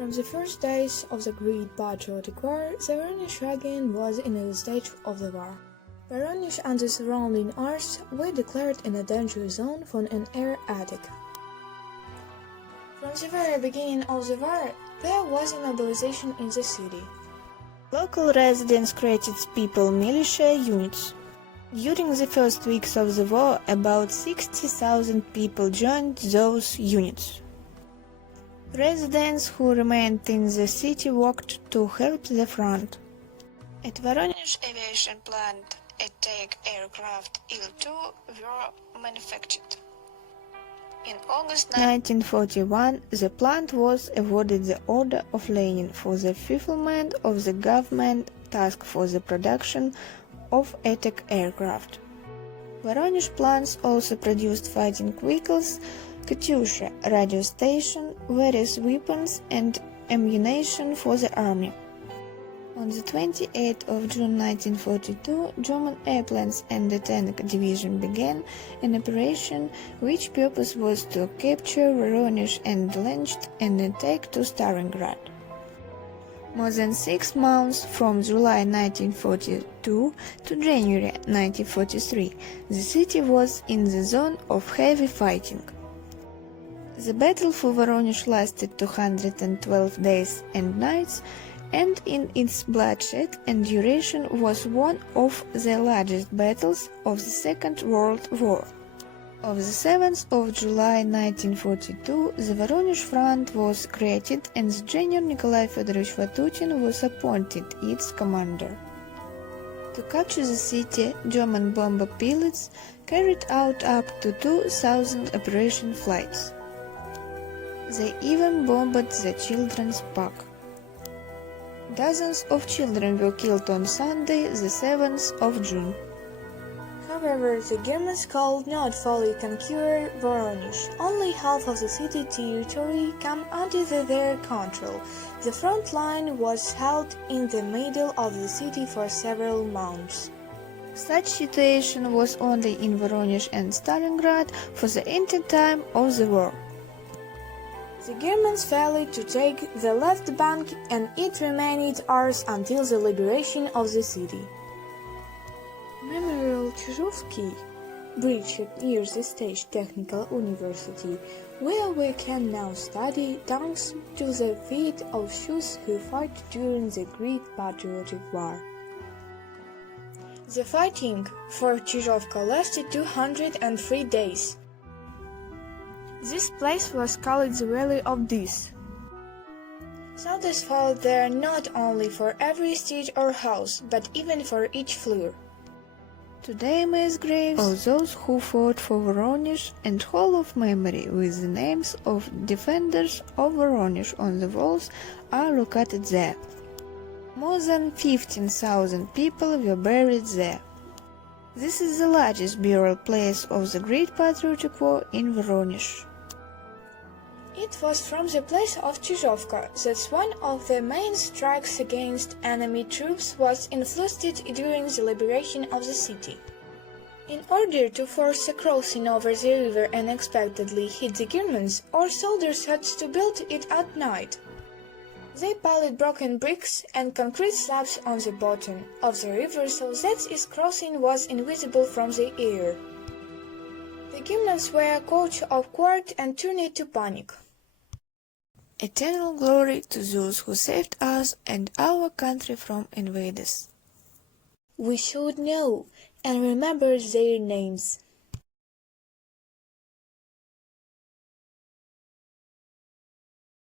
From the first days of the Great Patriotic War, the Voronezh region was in a stage of the war. Voronezh and the surrounding areas were declared in a danger zone for an air attack. From the very beginning of the war, there was a mobilization in the city. Local residents created people militia units. During the first weeks of the war, about 60,000 people joined those units. Residents who remained in the city worked to help the front. At Voronezh aviation plant, attack aircraft Il-2 were manufactured. In August 1941, the plant was awarded the Order of Lenin for the fulfillment of the government task for the production of attack aircraft. Voronezh plants also produced fighting vehicles, Katyusha radio station, various weapons and ammunition for the army. On the 28th of June 1942, German airplanes and the tank division began an operation which purpose was to capture Voronezh and launch an attack to Stalingrad. More than 6 months from July 1942 to January 1943, the city was in the zone of heavy fighting. The battle for Voronezh lasted 212 days and nights, and in its bloodshed and duration was one of the largest battles of the Second World War. On the 7th of July 1942, the Voronezh Front was created and General Nikolai Fedorovich Vatutin was appointed its commander. To capture the city, German bomber pilots carried out up to 2,000 operation flights. They even bombed the children's park. Dozens of children were killed on Sunday, the 7th of June. However, the Germans could not fully conquer Voronezh. Only half of the city territory came under their control. The front line was held in the middle of the city for several months. Such situation was only in Voronezh and Stalingrad for the entire time of the war. The Germans failed to take the left bank and it remained ours until the liberation of the city. Memorial Chizhovsky Bridge near the State Technical University, where we can now study thanks to the feat of those who fought during the Great Patriotic War. The fighting for Chizhovka lasted 203 days. This place was called the Valley of Death. Soldiers fought there not only for every street or house, but even for each floor. Today mass graves of those who fought for Voronezh and Hall of Memory with the names of defenders of Voronezh on the walls are located there. More than 15,000 people were buried there. This is the largest burial place of the Great Patriotic War in Voronezh. It was from the place of Chizhovka that one of the main strikes against enemy troops was inflicted during the liberation of the city. In order to force a crossing over the river and unexpectedly hit the Germans, our soldiers had to build it at night. They piled broken bricks and concrete slabs on the bottom of the river so that its crossing was invisible from the air. The Germans were caught off guard and turned to panic. Eternal glory to those who saved us and our country from invaders. We should know and remember their names.